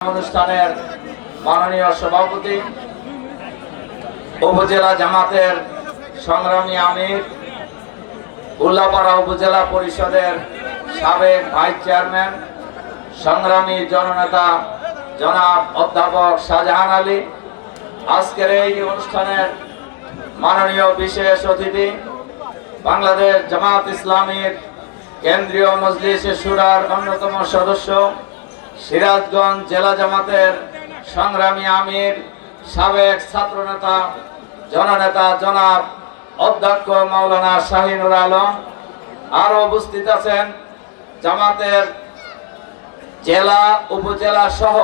অনুষ্ঠানের মাননীয় সভাপতি উপজেলা জামাতের সংগ্রামী আমির, উল্লাপাড়া উপজেলা পরিষদের সাবেক ভাইস চেয়ারম্যান, সংগ্রামী জননেতা জনাব অধ্যাপক শাহজাহান আলী, আজকের এই অনুষ্ঠানের মাননীয় বিশেষ অতিথি, বাংলাদেশ জামাত ইসলামীর কেন্দ্রীয় মজলিসে শুরার অন্যতম সদস্য, সিরাজগঞ্জ জেলা জামাতের সংগ্রামী আমির, সাবেক ছাত্রনেতা জননেতা জনাব অধ্যক্ষ মাওলানা শাহিনুর আলম, আরো উপস্থিত আছেন জামাতের জেলা উপজেলা সহ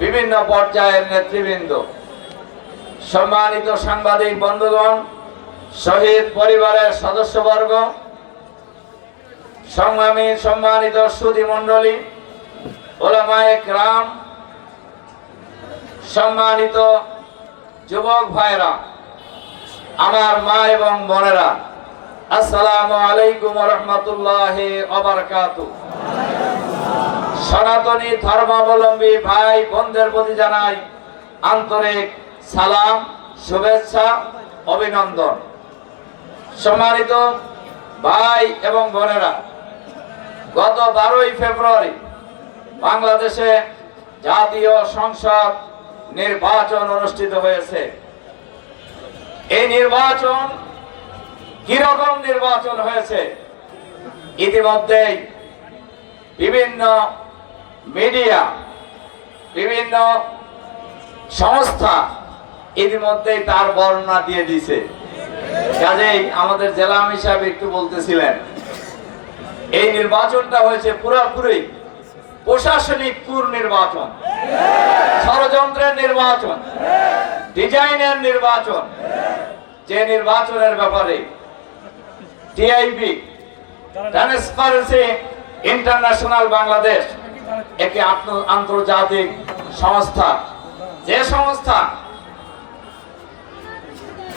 বিভিন্ন পর্যায়ের নেতৃবৃন্দ, সম্মানিত সাংবাদিক বন্ধুগণ, শহীদ পরিবারের সদস্যবর্গ, সংগ্রামী সম্মানিত সুধী মণ্ডলী, ওলামায়ে কেরাম, সম্মানিত যুবক ভাইরা, আমার মা এবং বোনেরা, আসসালামু আলাইকুম ওয়া রাহমাতুল্লাহি ওয়া বারাকাতুহু। সনাতনী ধর্মাবলম্বী ভাই বোনদের প্রতি জানাই আন্তরিক সালাম, শুভেচ্ছা, অভিনন্দন। সম্মানিত ভাই এবং বোনেরা, গত 12ই ফেব্রুয়ারি বাংলাদেশে জাতীয় সংসদ নির্বাচন অনুষ্ঠিত হয়েছে। এই নির্বাচন কিরকম নির্বাচন হয়েছে ইতিমধ্যেই বিভিন্ন মিডিয়া, বিভিন্ন সংস্থা ইতিমধ্যেই তার বর্ণনা দিয়ে দিয়েছে। কাজেই আমাদের জেলা আমির সাহেব একটু বলতেছিলেন, এই নির্বাচনটা হয়েছে পুরোপুরি প্রশাসনিক নির্বাচন, ষড়যন্ত্রের নির্বাচন, ডিজাইনের নির্বাচন। যে নির্বাচনের ব্যাপারে টিআইবি, ট্রান্সপারেন্সি ইন্টারন্যাশনাল বাংলাদেশ, একটি আন্তর্জাতিক সংস্থা, যে সংস্থা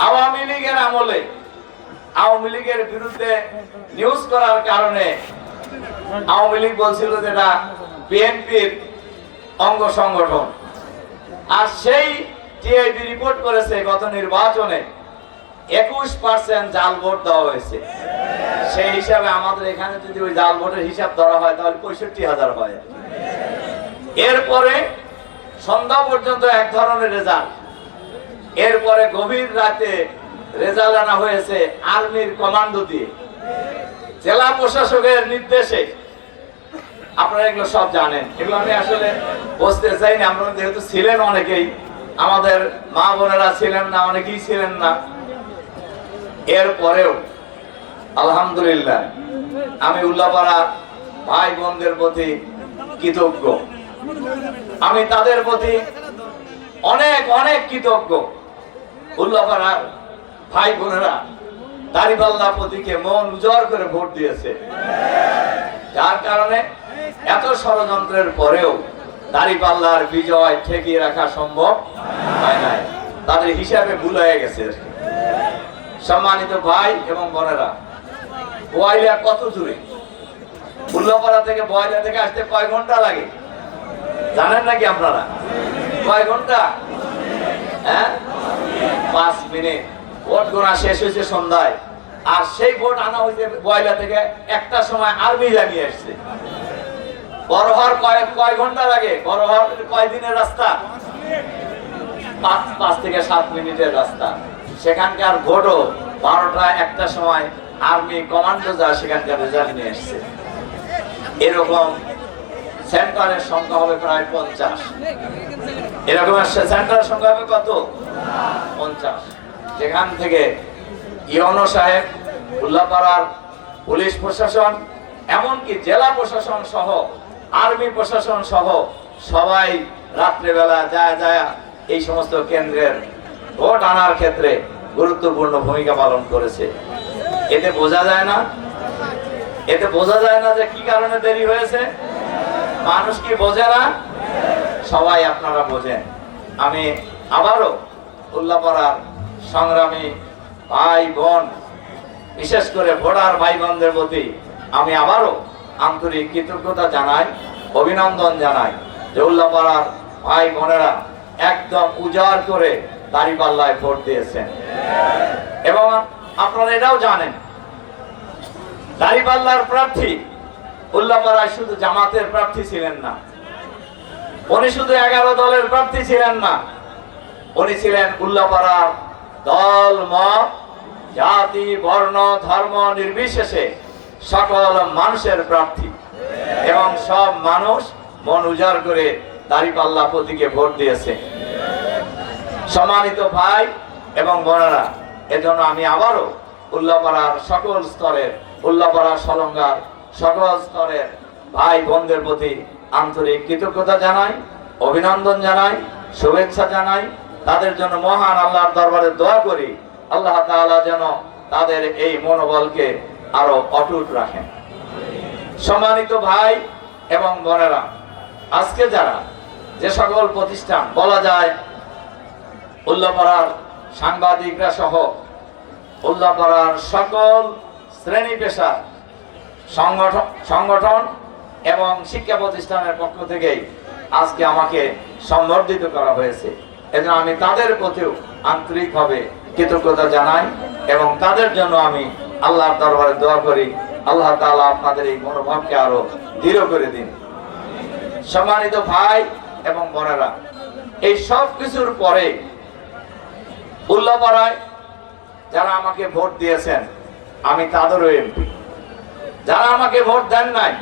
আওয়ামী লীগের আমলে আওয়ামী লীগের বিরুদ্ধে নিউজ করার কারণে আওয়ামী লীগ বলছিল যেটা বিএনপির অঙ্গ সংগঠন, আর সেই টিআইবি রিপোর্ট করেছে গত নির্বাচনে 21% জাল ভোট দেওয়া হয়েছে। সেই হিসাবে আমাদের এখানে যদি ওই জাল ভোটের হিসাব ধরা হয় তাহলে 65,000 হয়। এরপরে সন্ধ্যা পর্যন্ত এক ধরনের রেজাল্ট, এরপরে গভীর রাতে রেজাল্ট আনা হয়েছে আর্মির কমান্ডো দিয়ে, জেলা প্রশাসকের নির্দেশে। আপনারা এগুলো সব জানেন, এগুলো আমি আসলে বসতে চাই না। আমরা যেহেতু ছিলেন অনেকেই, আমাদের মা বোনেরা ছিলেন না, অনেকেই ছিলেন না। এরপরেও আলহামদুলিল্লাহ আমি উল্লাপাড়া ভাই বোনদের প্রতি কৃতজ্ঞ, আমি তাদের প্রতি অনেক অনেক কৃতজ্ঞ। উল্লাপাড়ার ভাই বোনেরা দাড়িপাল্লা প্রতীকে মন উজাড় করে ভোট দিয়েছে, যার কারণে এত ষড়যন্ত্রের পরেও দাড়িপাল্লার বিজয় ঠেকিয়ে রাখা সম্ভব হয় নাই, তাদের হিসাবে ভুল হয়ে গেছে। সম্মানিত ভাই এবং বোনেরা, বয়লা কত দূরে? উল্লাপাড়া থেকে বয়লা থেকে আসতে কয় ঘন্টা লাগে জানেন নাকি আপনারা? কয় ঘন্টা? 5 মিনিট। ভোট গোনা শেষ হয়েছে সন্ধ্যায়, আর সেই ভোট আনা হয়েছে বয়লা থেকে 1টার সময় আর্মি জানিয়ে আসছে। বড় হওয়ার কয় ঘন্টা লাগে? বড় হওয়ার কয় দিনের রাস্তা? 5 থেকে 7 মিনিটের রাস্তা। সেখানকার ভোটও 12টা 1টার সময় আর্মি কমান্ডো যা সেখানকার রেজাল্ট নিয়ে এসছে। এরকম সেন্টারের সংখ্যা হবে প্রায় 50। এরকম সেন্টারের সংখ্যা হবে কত? 50। যেখান থেকে ইওনো সাহেব, উল্লাপাড়ার পুলিশ প্রশাসন, এমনকি জেলা প্রশাসন সহ আর্মি প্রশাসন সহ সবাই রাত্রেবেলা যায় যায় এই সমস্ত কেন্দ্রের ভোট আনার ক্ষেত্রে গুরুত্বপূর্ণ ভূমিকা পালন করেছে। এতে বোঝা যায় না, এতে বোঝা যায় না যে কি কারণে দেরি হয়েছে? মানুষ কি বোঝে না? সবাই আপনারা বোঝেন। আমি আবারও উল্লাপাড়ার সংগ্রামী ভাই বোন, বিশেষ করে ভোটার ভাই বোনদের প্রতি আমি আবারও আন্তরিক কৃতজ্ঞতা জানাই, অভিনন্দন জানাই। যে উল্লাপাড়ার ভাই বোনেরা একদম উজাড় করে দাঁড়িপাল্লায় ভোট দিয়েছেন। এবং আপনারা এটাও জানেন, দাঁড়িপাল্লার প্রার্থী উল্লাপাড়ায় শুধু জামাতের প্রার্থী ছিলেন না, উনি শুধু 11 দলের প্রার্থী ছিলেন না, উনি ছিলেন উল্লাপাড়ার দল মত জাতি বর্ণ ধর্ম নির্বিশেষে সকল মানুষের প্রার্থী। এবং সব মানুষ মন উজাড় করে দাঁড়িপাল্লা প্রতীকে ভোট দিয়েছে। সম্মানিত ভাই এবং বোনেরা, এজন্য আমি আবারও উল্লাপাড়ার সকল স্তরের, উল্লাপাড়া সলঙ্গার সকল স্তরের ভাই বোনদের প্রতি আন্তরিক কৃতজ্ঞতা জানাই, অভিনন্দন জানাই, শুভেচ্ছা জানাই। তাদের জন্য মহান আল্লাহর দরবারে দোয়া করি, আল্লাহ তাআলা যেন তাদের এই মনোবলকে আরো অটুট রাখেন। সম্মানিত ভাই এবং বোনেরা, আজকে যারা যে সকল প্রতিষ্ঠান বলা যায় উল্লাপাড়ার সাংবাদিকরা সহ উল্লাপাড়ার সকল শ্রেণী পেশার সংগঠন এবং শিক্ষা প্রতিষ্ঠানের পক্ষ থেকেই আজকে আমাকে সম্বর্ধিত করা হয়েছে, এজন্য আমি তাদের প্রতিও আন্তরিকভাবে কৃতজ্ঞতা জানাই এবং তাদের জন্য আমি আল্লাহর দরবারে দোয়া করি, আল্লাহ তাআলা আপনাদের এই মনোভাবকে আরো দৃঢ় করে দিন। সম্মানিত ভাই এবং বোনেরা, এই সব কিছুর পরে উল্লাপাড়ায় যারা আমাকে ভোট দিয়েছেন আমি তাদেরও এমপি, যারা আমাকে ভোট দেন নাই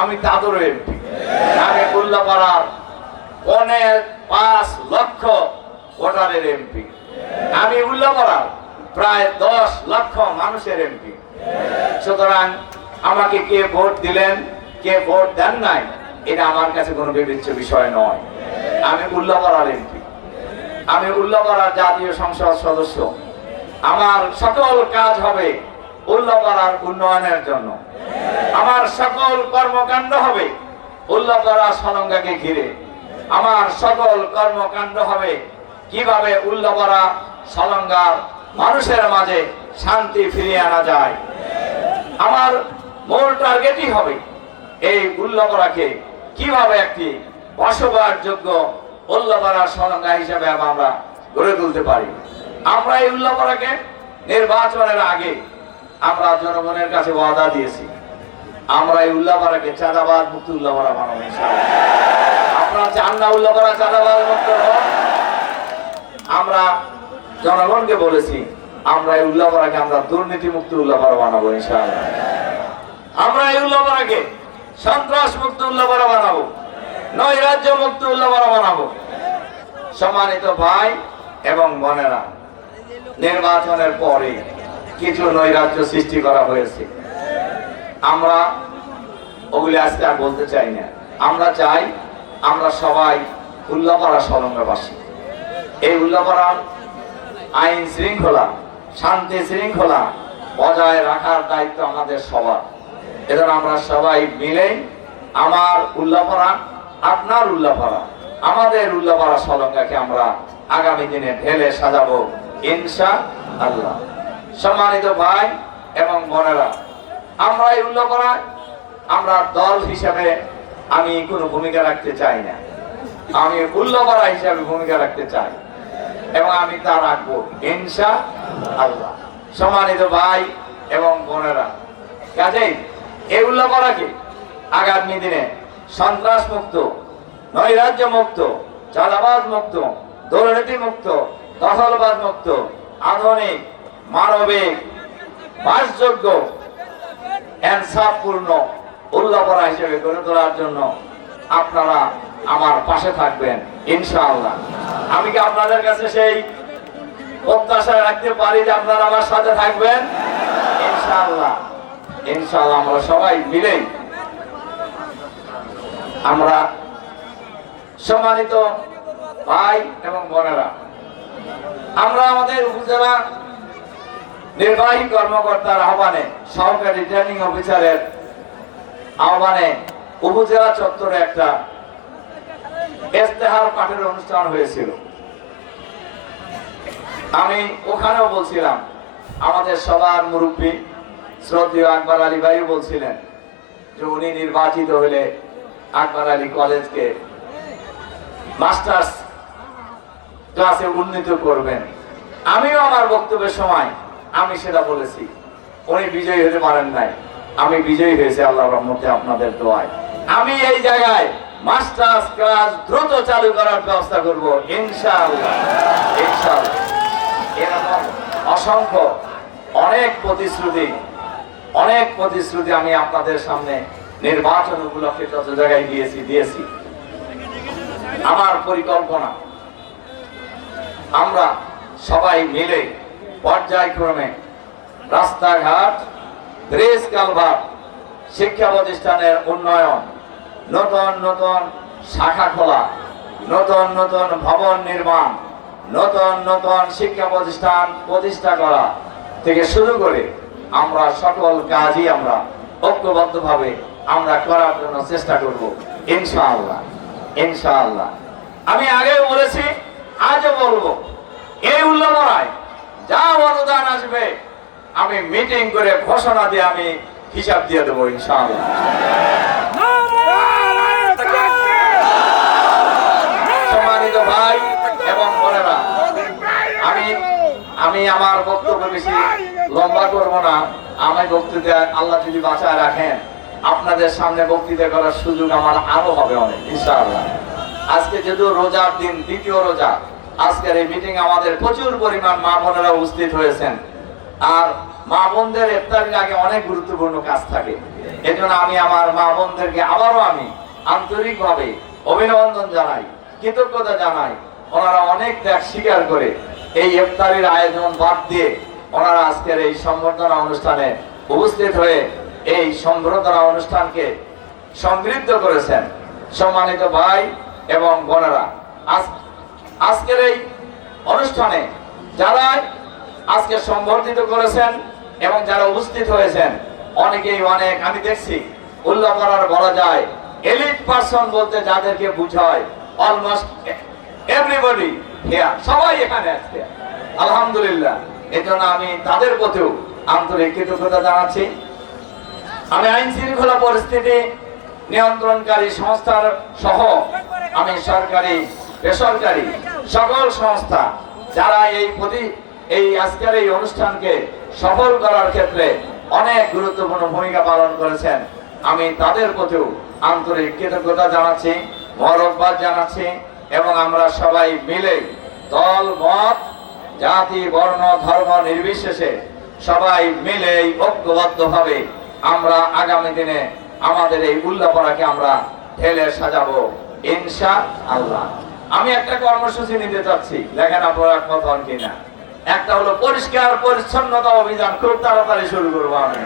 আমি তাদেরও এমপি। আমি উল্লাপাড়ার 5 লক্ষ ভোটারের এমপি, আমি উল্লাপাড়ার প্রায় 10 লক্ষ মানুষের এমপি। সুতরাং আমাকে কে ভোট দিলেন কে ভোট দেন নাই এটা আমার কাছে কোনো বিবেচ্য বিষয় নয়। আমি উল্লাপাড়ার এমপি, আমি উল্লাপাড়ার জাতীয় সংসদ সদস্য। আমার সকল কাজ হবে উল্লাপাড়ার উন্নয়নের জন্য, আমার সকল কর্মকাণ্ড হবে উল্লাপাড়া সলঙ্গাকে ঘিরে, আমার সকল কর্মকাণ্ড হবে কিভাবে উল্লাপাড়া সলঙ্গার মানুষের মাঝে শান্তি ফিরিয়ে আনা যায়। আমার মূল টার্গেটই হবে এই উল্লাপাড়াকে কিভাবে একটি বসবাসযোগ্য উল্লাপাড়া সলঙ্গা হিসেবে আমরা গড়ে তুলতে পারি। আমরা এই উল্লাপাড়াকে নির্বাচনের আগে আমরা জনগণের কাছে ওয়াদা দিয়েছি, আমরা এই উল্লাপাড়াকে চাঁদাবাজ মুক্ত উল্লাপাড়া বানাবো ইনশাআল্লাহ। আপনারা চান না উল্লাপাড়া চাঁদাবাজ মুক্ত হোক? আমরা জনগণকে বলেছি আমরা এই উল্লাপাড়াকে আমরা দুর্নীতি মুক্ত উল্লাপাড়া বানাবো ইনশাআল্লাহ। আমরা এই উল্লাপাড়াকে সন্ত্রাস মুক্ত উল্লাপাড়া বানাবো, নৈরাজ্য মুক্ত উল্লাপাড়া বানাবো। সম্মানিত ভাই এবং বোনেরা, নির্বাচনের পরে কিছু নৈরাজ্য সৃষ্টি করা হয়েছে, আমরা ওগুলি আজকে আর বলতে চাই না। আমরা চাই আমরা সবাই উল্লাপাড়া সলঙ্গাবাসী। এই উল্লাপাড়ার আইন শৃঙ্খলা শান্তি শৃঙ্খলা বজায় রাখার দায়িত্ব আমাদের সবার। এজন্য আমরা সবাই মিলে আমার উল্লাপাড়া, আপনার উল্লাপাড়া, আমাদের উল্লাপাড়া সলঙ্গাকে আমরা আগামী দিনে ঢেলে সাজাবো ইনশাআল্লাহ। সম্মানিত ভাই এবং বোনেরা, আমরা এই উল্লাপাড়ায় আমরা দল হিসেবে আমি কোনো ভূমিকা রাখতে চাই না, আমি উল্লাপাড়া হিসেবে ভূমিকা রাখতে চাই এবং আমি তা রাখবো ইনশাআল্লাহ। সম্মানিত ভাই এবং বোনেরা, কাজেই এই উল্লাপাড়াকে আগামী দিনে সন্ত্রাস মুক্ত, নৈরাজ্য মুক্ত, চাঁদাবাজ মুক্ত, দুর্নীতি মুক্ত, দখলবাজ মুক্ত, আধুনিক মানবিক বাসযোগ্য ইনসাফপূর্ণ উল্লাপাড়া হিসেবে গড়ে তোলার জন্য আপনারা আমার পাশে থাকবেন ইনশাআল্লাহ। আমি কি আপনাদের কাছে সেই প্রত্যাশা রাখতে পারি যে আপনারা আমার সাথে থাকবেন ইনশাআল্লাহ? ইনশাআল্লাহ আমরা সবাই মিলে আমরা সম্মানিত ভাই এবং বোনেরা, আমরা আমাদের উপজেলা নির্বাহী কর্মকর্তার আহ্বানে, সহকারী রিটার্নিং অফিসারের আহ্বানে উপজেলা চত্বরে একটা ইশতেহার পাঠের অনুষ্ঠান হয়েছিল। আমি ওখানেও বলছিলাম, আমাদের সবার মুরব্বী শ্রদ্ধেয় আকবর আলী ভাইও বলছিলেন যে উনি নির্বাচিত হলে আকবর আলী কলেজকে মাস্টার্স ক্লাসে উন্নীত করবেন। আমিও আমার বক্তব্যের সময় আমি সেটা বলেছি। উনি বিজয়ী হতে পারেন নাই, আমি বিজয়ী হয়েছি আল্লাহর রহমতে, আপনাদের দোয়ায়। আমি এই জায়গায় মাস্টার্স ক্লাস দ্রুত চালু করার ব্যবস্থা করব ইনশাআল্লাহ, ইনশাআল্লাহ। এরকম অসংখ্য অনেক প্রতিশ্রুতি আমি আপনাদের সামনে নির্বাচন উপলক্ষে যত জায়গায় দিয়েছি। আমার পরিকল্পনা আমরা সবাই মিলে পর্যায়ক্রমে রাস্তাঘাট, ব্রিজ, কালভার্ট, শিক্ষা প্রতিষ্ঠানের উন্নয়ন, নতুন শাখা খোলা, নতুন ভবন নির্মাণ, নতুন শিক্ষা প্রতিষ্ঠান প্রতিষ্ঠা করা থেকে শুরু করে আমরা সকল কাজই আমরা ঐক্যবদ্ধভাবে আমরা করার জন্য চেষ্টা করব ইনশাআল্লাহ, ইনশাআল্লাহ। আমি আগেও বলেছি, আজও বলবো, এই উল্লামরায় যা অনুদান আসবে আমি মিটিং করে ঘোষণা দিয়ে আমি হিসাব দিয়ে দেবো ইনশাআল্লাহ। সম্মানিত ভাই এবং বোনেরা, আমি আমার বক্তব্য বেশি লম্বা করব না। আমি বক্তৃতা আল্লাহ যদি বাঁচায় রাখেন, আপনাদের সামনে বক্তৃতা করার সুযোগ আমার আরো হবে অনেক ইনশাআল্লাহ। আজকে যেহেতু রোজার দিন, দ্বিতীয় রোজা, আজকের এই মিটিং আমাদের প্রচুর পরিমাণ মা বোনেরা উপস্থিত হয়েছেন। আর মা বোনদের ইফতারের আগে অনেক গুরুত্বপূর্ণ কাজ থাকে। এজন্য আমি আমার মা বোনদেরকে আবারও আমি আন্তরিকভাবে অভিনন্দন জানাই, কৃতজ্ঞতা জানাই। ওনারা অনেক ত্যাগ স্বীকার করে এই ইফতারের আয়োজন বাদ দিয়ে ওনারা আজকের এই সম্বর্ধনা অনুষ্ঠানে উপস্থিত হয়ে এই সম্বর্ধনা অনুষ্ঠানকে সমৃদ্ধ করেছেন। সম্মানিত ভাই এবং বোনেরা, আজকের এই অনুষ্ঠানে যারা আজকে সম্বর্ধিত করেছেন এবং যারা উপস্থিত হয়েছেন, অনেকেই আমি দেখছি উল্লাপাড়ার বলা যায় এলিট পারসন বলতে যাদেরকে বুঝায়, অলমোস্ট এভরিবডি হিয়ার, সবাই এখানে আছে আলহামদুলিল্লাহ। এজন্য আমি তাদের প্রতিও আন্তরিক কৃতজ্ঞতা জানাচ্ছি। আমি আইন শৃঙ্খলা পরিস্থিতি নিয়ন্ত্রণকারী সংস্থার সহ আমি সরকারি বেসরকারি সকল সংস্থা যারা এই আজকের এই অনুষ্ঠানকে সফল করার ক্ষেত্রে অনেক গুরুত্বপূর্ণ ভূমিকা পালন করেছেন, আমি তাদের প্রতিও আন্তরিক কৃতজ্ঞতা জানাচ্ছি, মোবারকবাদ জানাচ্ছি। এবং আমরা সবাই মিলে দল মত জাতি বর্ণ ধর্ম নির্বিশেষে সবাই মিলে ঐক্যবদ্ধভাবে আমরা আগামী দিনে আমাদের এই উল্লাপাড়াকে আমরা ঢেলে সাজাবো ইনশাআল্লাহ। আমি একটা কর্মসূচি নিতে চাচ্ছি, দেখেন আপনারা একমত হন কিনা। একটা হলো পরিষ্কার পরিচ্ছন্নতা অভিযান, খুব তাড়াতাড়ি শুরু করবো আমি।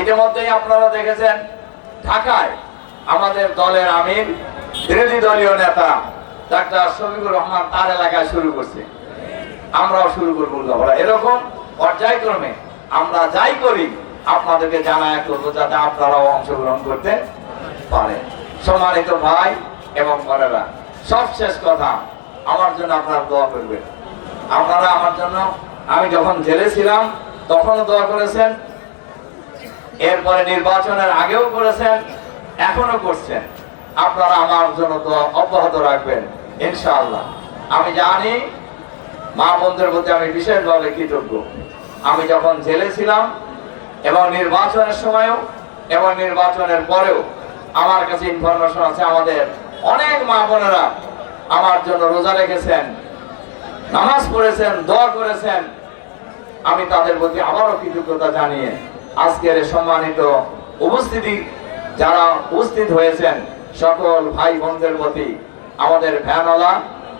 ইতিমধ্যেই আপনারা দেখেছেন ঢাকায় আমাদের দলের আমির, বিরোধী দলীয় নেতা ডাক্তার শফিকুর রহমান তার এলাকায় শুরু করছে, আমরাও শুরু করবো উল্লাপাড়া। এরকম পর্যায়ক্রমে আমরা যাই করি আপনাদেরকে জানায় করবো, যাতে আপনারাও অংশগ্রহণ করতে পারেন। সম্মানিত ভাই এবং বোনেরা, সবশেষ কথা, আমার জন্য আপনারা দোয়া করবেন। আপনারা আমার জন্য, আমি যখন জেলে ছিলাম তখনও দোয়া করেছেন, এরপরে নির্বাচনের আগেও করেছেন, এখনো করছেন। আপনারা আমার জন্য দোয়া অব্যাহত রাখবেন ইনশাআল্লাহ। আমি জানি মা বোনদের প্রতি আমি বিশেষভাবে কৃতজ্ঞ। আমি যখন জেলে ছিলাম এবং নির্বাচনের সময়ও এবং নির্বাচনের পরেও আমার কাছে ইনফরমেশন আছে, আমাদের অনেক মা বোনেরা আমার জন্য রোজা রেখেছেন, নামাজ পড়েছেন, দোয়া করেছেন। আমি তাদের প্রতি আবারও কৃতজ্ঞতা জানিয়ে আজকের সম্মানিত উপস্থিতি যারা উপস্থিত হয়েছেন সকল ভাই বোনদের প্রতি, আমাদের ভ্যানওয়ালা,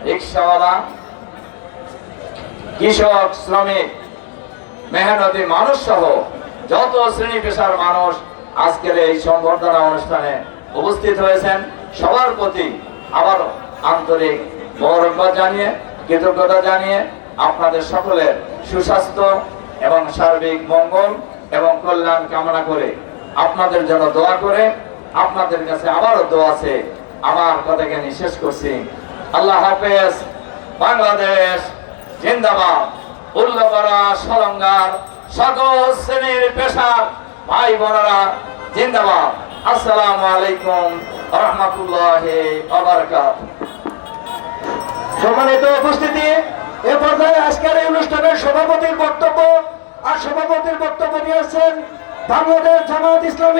রিক্সাওয়ালা, কৃষক, শ্রমিক, মেহনতি মানুষ সহ যত শ্রেণী পেশার মানুষ আজকের এই সংবর্ধনা অনুষ্ঠানে উপস্থিত হয়েছেন, সবার প্রতি আবারও আন্তরিক মোবারকবাদ জানিয়ে, কৃতজ্ঞতা জানিয়ে, আপনাদের সকলের সুস্বাস্থ্য এবং সার্বিক মঙ্গল এবং কল্যাণ কামনা করে, আপনাদের জন্য দোয়া করে, আপনাদের কাছে আবারও দোয়া আছে, আমার কথাকে আমি শেষ করছি। আল্লাহ হাফেজ। বাংলাদেশ জিন্দাবাদ। উল্লাপাড়া সলঙ্গার সকল শ্রেণীর পেশার ভাই বোনেরা জিন্দাবাদ। আসসালামু আলাইকুম ওয়া রাহমাতুল্লাহি ওয়া বারাকাতুহু। সম্মানিত উপস্থিতি, এ পর্যায়ে আজকের এই অনুষ্ঠানের সভাপতির বক্তব্য নিয়েছেন বাংলাদেশ জামায়াত ইসলামী